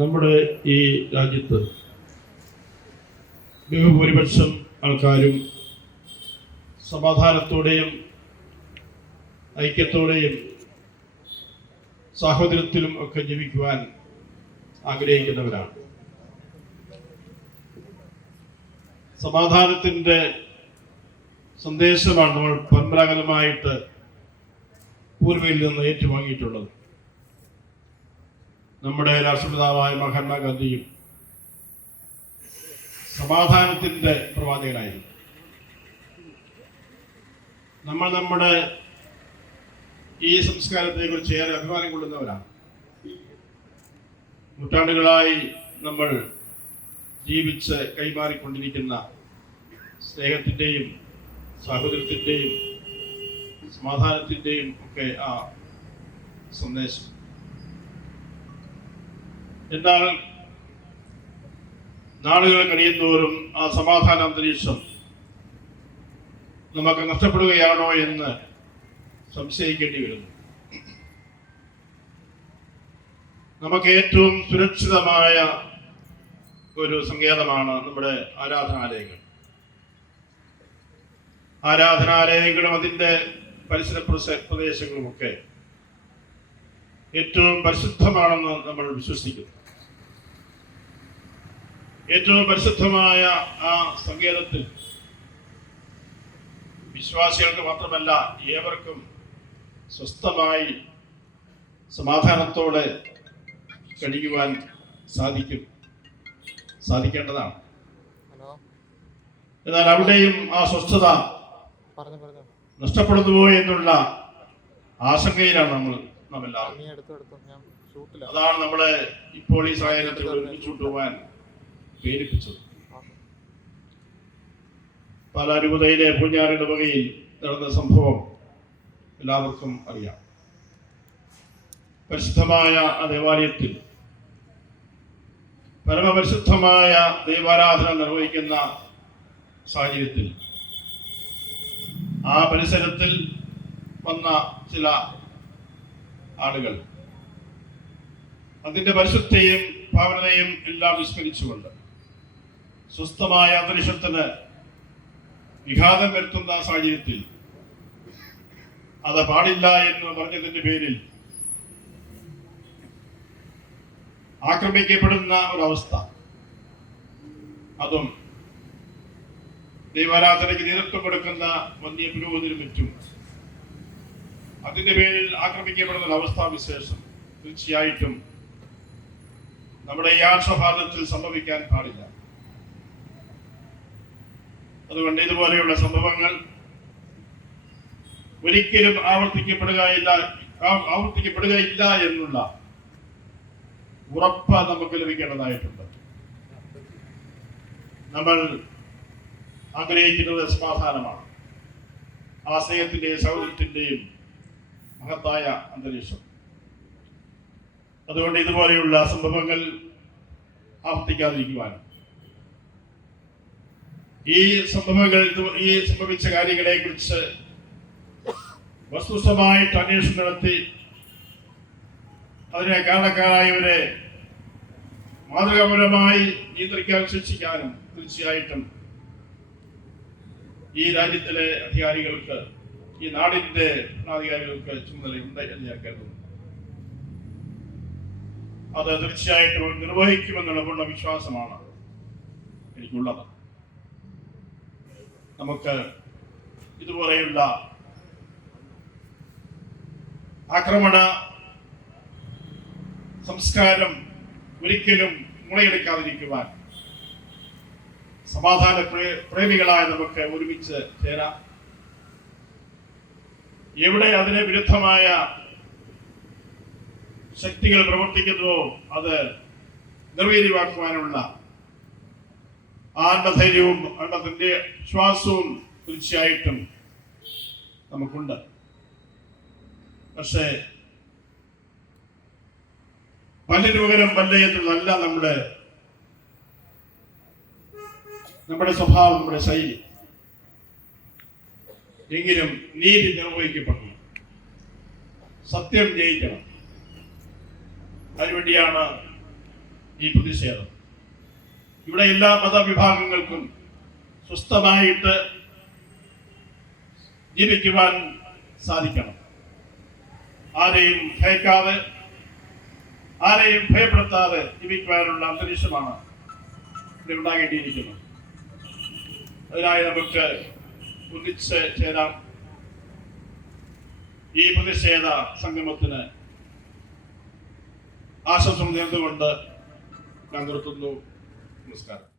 നമ്മുടെ ഈ രാജ്യത്ത് ബഹുഭൂരിപക്ഷം ആൾക്കാരും സമാധാനത്തോടെയും ഐക്യത്തോടെയും സാഹോദര്യത്തിലും ഒക്കെ ജീവിക്കുവാൻ ആഗ്രഹിക്കുന്നവരാണ്. സമാധാനത്തിന്റെ സന്ദേശമാണ് നമ്മൾ പരമ്പരാഗതമായിട്ട് പൂർവയിൽ നിന്ന് ഏറ്റുവാങ്ങിയിട്ടുള്ളത്. നമ്മുടെ രാഷ്ട്രപിതാവായ മഹാത്മാഗാന്ധിയും സമാധാനത്തിന്റെ പ്രവാചകനായിരുന്നു. നമ്മൾ നമ്മുടെ ഈ സംസ്കാരത്തെ കുറിച്ച് ഏറെ അഭിമാനം കൊള്ളുന്നവരാണ്. നൂറ്റാണ്ടുകളായി നമ്മൾ ജീവിച്ച് കൈമാറിക്കൊണ്ടിരിക്കുന്ന സ്നേഹത്തിന്റെയും സാഹോദര്യത്തിന്റെയും സമാധാനത്തിന്റെയും ഒക്കെ ആ സന്ദേശം. എന്നാൽ നാളുകൾ കഴിയുന്തോറും ആ സമാധാന അന്തരീക്ഷം നമുക്ക് നഷ്ടപ്പെടുകയാണോ എന്ന് സംശയിക്കേണ്ടി വരുന്നു. നമുക്ക് ഏറ്റവും സുരക്ഷിതമായ ഒരു സങ്കേതമാണ് നമ്മുടെ ആരാധനാലയങ്ങൾ. ആരാധനാലയങ്ങളും അതിന്റെ പരിസര പ്രദേശങ്ങളുമൊക്കെ ഏറ്റവും പരിശുദ്ധമാണെന്ന് നമ്മൾ വിശ്വസിക്കുന്നു. ഏറ്റവും പരിശുദ്ധമായ ആ സങ്കേതത്തിൽ വിശ്വാസികൾക്ക് മാത്രമല്ല ഏവർക്കും സ്വസ്ഥമായി സമാധാനത്തോടെ കഴിയുവാൻ സാധിക്കും. സാധിക്കേണ്ടതാണ്. എന്നാൽ അവിടെയും ആ സ്വസ്ഥത നഷ്ടപ്പെടുന്നുവോ എന്നുള്ള ആശങ്കയിലാണ് നമ്മൾ നാം എല്ലാവരും നീ എടുത്തു എടുത്തു. ഞാൻ ഷൂട്ടില്ല അതാണ് നമ്മളെ ഇപ്പോൾ ഈ സാഹചര്യത്തിൽ ഒരുമിച്ച് കൊണ്ടുപോകാൻ പ്രേരിപ്പിച്ചത് പല രൂപതയിലെ പൂഞ്ഞാറിന്റെ വകയിൽ നടന്ന സംഭവം എല്ലാവർക്കും അറിയാം. പരിശുദ്ധമായ ആ ദേവാലയത്തിൽ പരമപരിശുദ്ധമായ ദൈവാരാധന നിർവഹിക്കുന്ന സാഹചര്യത്തിൽ ആ പരിസരത്തിൽ വന്ന ചില ആളുകൾ അതിന്റെ പരിശുദ്ധയും ഭാവനയും എല്ലാം വിസ്മരിച്ചുകൊണ്ട് സ്വസ്ഥമായ അന്തരീക്ഷത്തിന് വിഘാതം വരുത്തുന്ന സാഹചര്യത്തിൽ അത് പാടില്ല എന്ന് പറഞ്ഞതിന്റെ പേരിൽ ആക്രമിക്കപ്പെടുന്ന ഒരവസ്ഥ. അതും ദൈവാരാധനയ്ക്ക് നേതൃത്വം കൊടുക്കുന്ന വന്യ പുരോഗതിനും മറ്റും. അതിന്റെ പേരിൽ ആക്രമിക്കപ്പെടുന്ന ഒരവസ്ഥ അവസ്ഥാവിശേഷം തീർച്ചയായിട്ടും നമ്മുടെ ഈ ആക്ഷഭാരതത്തിൽ സംഭവിക്കാൻ പാടില്ല. അതുകൊണ്ട് ഇതുപോലെയുള്ള സംഭവങ്ങൾ ഒരിക്കലും ആവർത്തിക്കപ്പെടുകയില്ല ആവർത്തിക്കപ്പെടുക ആവർത്തിക്കപ്പെടുകയില്ല എന്നുള്ള ഉറപ്പ് നമുക്ക് ലഭിക്കേണ്ടതായിട്ടുണ്ട്. നമ്മൾ ആഗ്രഹിക്കുന്നത് സമാധാനമാണ്. ആശയത്തിന്റെയും സൗഹൃദത്തിന്റെയും മഹത്തായ അന്തരീക്ഷം. അതുകൊണ്ട് ഇതുപോലെയുള്ള സംഭവങ്ങൾ ആവർത്തിക്കാതിരിക്കുവാനും ഈ സംഭവങ്ങൾ ഈ സംഭവിച്ച കാര്യങ്ങളെ കുറിച്ച് വസ്തുസ്ഥമായിട്ട് അന്വേഷണം നടത്തി അതിനെ കാരണക്കാരായവരെ മാതൃകാപരമായി നിയന്ത്രിക്കാൻ ശിക്ഷിക്കാനും തീർച്ചയായിട്ടും ഈ രാജ്യത്തിലെ അധികാരികൾക്ക് ഈ നാടിന്റെ ഭരണാധികാരികൾക്ക് ചുമതലയുണ്ട് എന്ന് ഞാൻ കരുതുന്നു. അത് തീർച്ചയായിട്ടും നിർവഹിക്കുമെന്നുള്ള വിശ്വാസമാണ് എനിക്കുള്ളത്. നമുക്ക് ഇതുപോലെയുള്ള ആക്രമണ സംസ്കാരം ഒരിക്കലും മുളയെടുക്കാതിരിക്കുവാൻ സമാധാന പ്രേ- പ്രേമികളായ നമുക്ക് ഒരുമിച്ച് ചേരാം. എവിടെ അതിന് വിരുദ്ധമായ ശക്തികൾ പ്രവർത്തിക്കുന്നുവോ അത് നിർവീര്യമാക്കുവാനുള്ള ആത്മധൈര്യവും ആത്മത്തിന്റെ വിശ്വാസവും തീർച്ചയായിട്ടും നമുക്കുണ്ട്. പക്ഷേ പല്ലിന് പകരം പല്ല് എന്നുള്ളതല്ല നമ്മുടെ നമ്മുടെ സ്വഭാവം നമ്മുടെ ശൈലി. എങ്കിലും നീതി നിർവഹിക്കപ്പെടണം. സത്യം ജയിക്കണം. അതിനുവേണ്ടിയാണ് ഈ പ്രതിഷേധം. ഇവിടെ എല്ലാ മതവിഭാഗങ്ങൾക്കും സ്വസ്ഥമായിട്ട് ജീവിക്കുവാൻ സാധിക്കണം. ആരെയും ഭയക്കാതെ ആരെയും ഭയപ്പെടുത്താതെ ജീവിക്കുവാനുള്ള അന്തരീക്ഷമാണ് ഇവിടെ ഉണ്ടാകേണ്ടിയിരിക്കുന്നത്. അതിനായി നമുക്ക് ഒന്നിച്ച് ചേരാം. ഈ പ്രതിഷേധ സംഗമത്തിന് ആശംസ നേർന്നുകൊണ്ട് ഞാൻ നിർത്തുന്നു. cara.